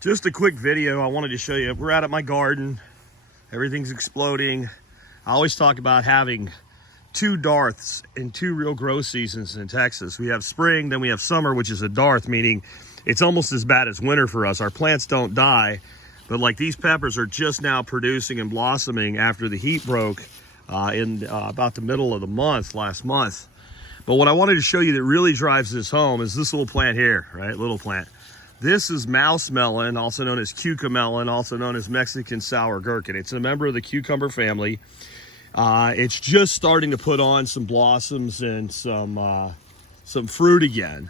Just a quick video. I wanted to show you, we're out at my garden. Everything's exploding. I always talk about having two Darths in two real grow seasons in Texas. We have spring, then we have summer, which is a Darth, meaning it's almost as bad as winter for us. Our plants don't die, but like these peppers are just now producing and blossoming after the heat broke in about the middle of the month, last month. But what I wanted to show you that really drives this home is this little plant here, right? Little plant. This is mouse melon, also known as cucamelon, also known as Mexican sour gherkin. It's a member of the cucumber family. It's just starting to put on some blossoms and some fruit again.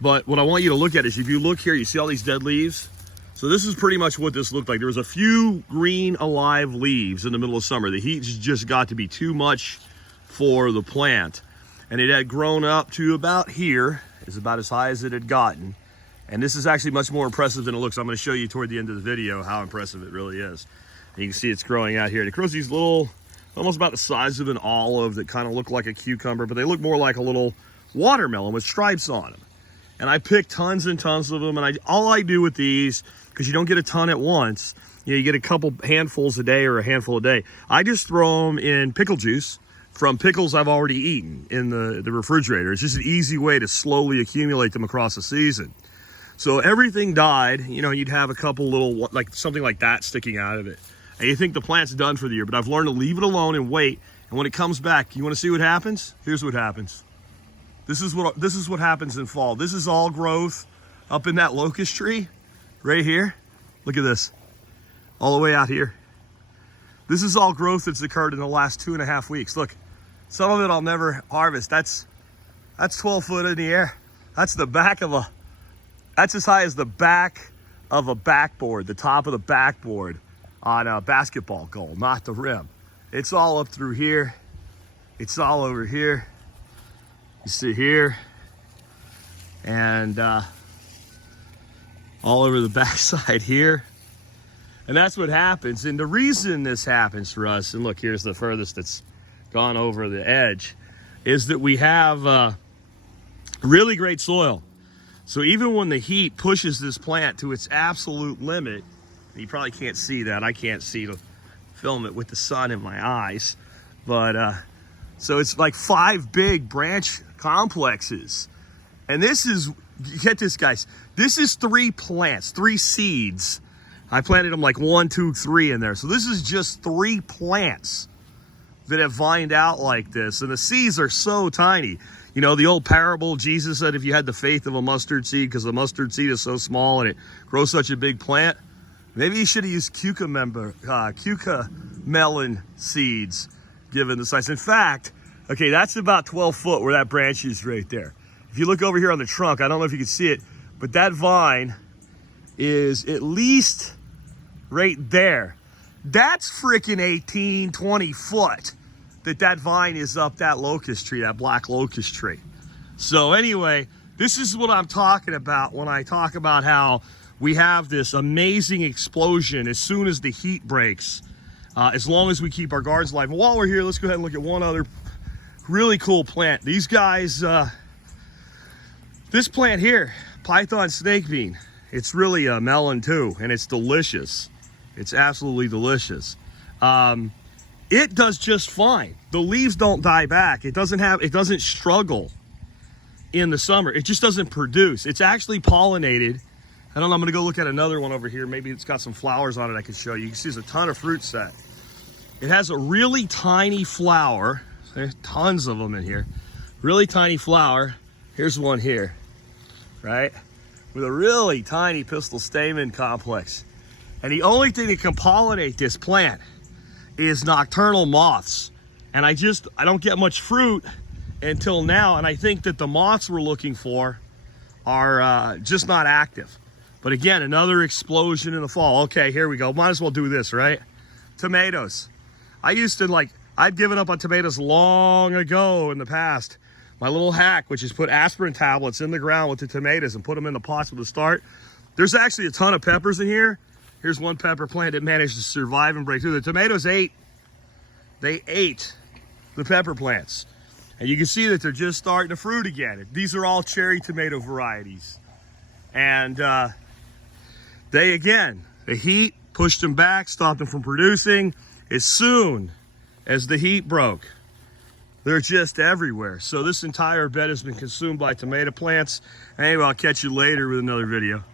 But what I want you to look at is, if you look here, you see all these dead leaves? So this is pretty much what this looked like. There was a few green alive leaves in the middle of summer. The heat just got to be too much for the plant. And it had grown up to about here, is about as high as it had gotten. And this is actually much more impressive than it looks. I'm going to show you toward the end of the video how impressive it really is. And you can see it's growing out here. And it grows these little, almost about the size of an olive that kind of look like a cucumber, but they look more like a little watermelon with stripes on them. And I pick tons and tons of them. And all I do with these, because you don't get a ton at once, you get a couple handfuls a day or a handful a day. I just throw them in pickle juice from pickles I've already eaten in the refrigerator. It's just an easy way to slowly accumulate them across the season. So everything died, you'd have a couple little, like something like that sticking out of it. And you think the plant's done for the year, but I've learned to leave it alone and wait. And when it comes back, you want to see what happens? Here's what happens. This is what happens in fall. This is all growth up in that locust tree right here. Look at this, all the way out here. This is all growth that's occurred in the last 2.5 weeks. Look, some of it I'll never harvest. That's 12 foot in the air. That's as high as the back of a backboard, the top of the backboard on a basketball goal, not the rim. It's all up through here. It's all over here. You see here. And all over the backside here. And that's what happens. And the reason this happens for us, and look, here's the furthest that's gone over the edge, is that we have really great soil. So even when the heat pushes this plant to its absolute limit, you probably can't see that. I can't see to film it with the sun in my eyes. But so it's like 5 big branch complexes. And this is, get this guys, this is 3 plants, 3 seeds. I planted them like 1, 2, 3 in there. So this is just 3 plants that have vined out like this. And the seeds are so tiny. The old parable, Jesus said, if you had the faith of a mustard seed, because the mustard seed is so small and it grows such a big plant, maybe you should have used cucamelon seeds, given the size. In fact, okay, that's about 12 foot where that branch is right there. If you look over here on the trunk, I don't know if you can see it, but that vine is at least right there. That's freaking 18, 20 foot. That vine is up that locust tree, that black locust tree. So anyway, this is what I'm talking about when I talk about how we have this amazing explosion as soon as the heat breaks, as long as we keep our gardens alive. And while we're here, let's go ahead and look at one other really cool plant. These guys, this plant here, python snake bean, it's really a melon too, and it's delicious. It's absolutely delicious. It does just fine. The leaves don't die back. It doesn't struggle in the summer. It just doesn't produce. It's actually pollinated. I don't know, I'm gonna go look at another one over here. Maybe it's got some flowers on it I can show you. You can see there's a ton of fruit set. It has a really tiny flower. There's tons of them in here. Really tiny flower. Here's one here, right? With a really tiny pistil stamen complex. And the only thing that can pollinate this plant is nocturnal moths. And I don't get much fruit until now. And I think that the moths we're looking for are just not active. But again, another explosion in the fall. Okay, here we go. Might as well do this, right? Tomatoes. I'd given up on tomatoes long ago in the past. My little hack, which is put aspirin tablets in the ground with the tomatoes and put them in the pots with the start. There's actually a ton of peppers in here. Here's one pepper plant that managed to survive and break through. The tomatoes ate the pepper plants. And you can see that they're just starting to fruit again. These are all cherry tomato varieties. And The heat pushed them back, stopped them from producing. As soon as the heat broke, they're just everywhere. So this entire bed has been consumed by tomato plants. Anyway, I'll catch you later with another video.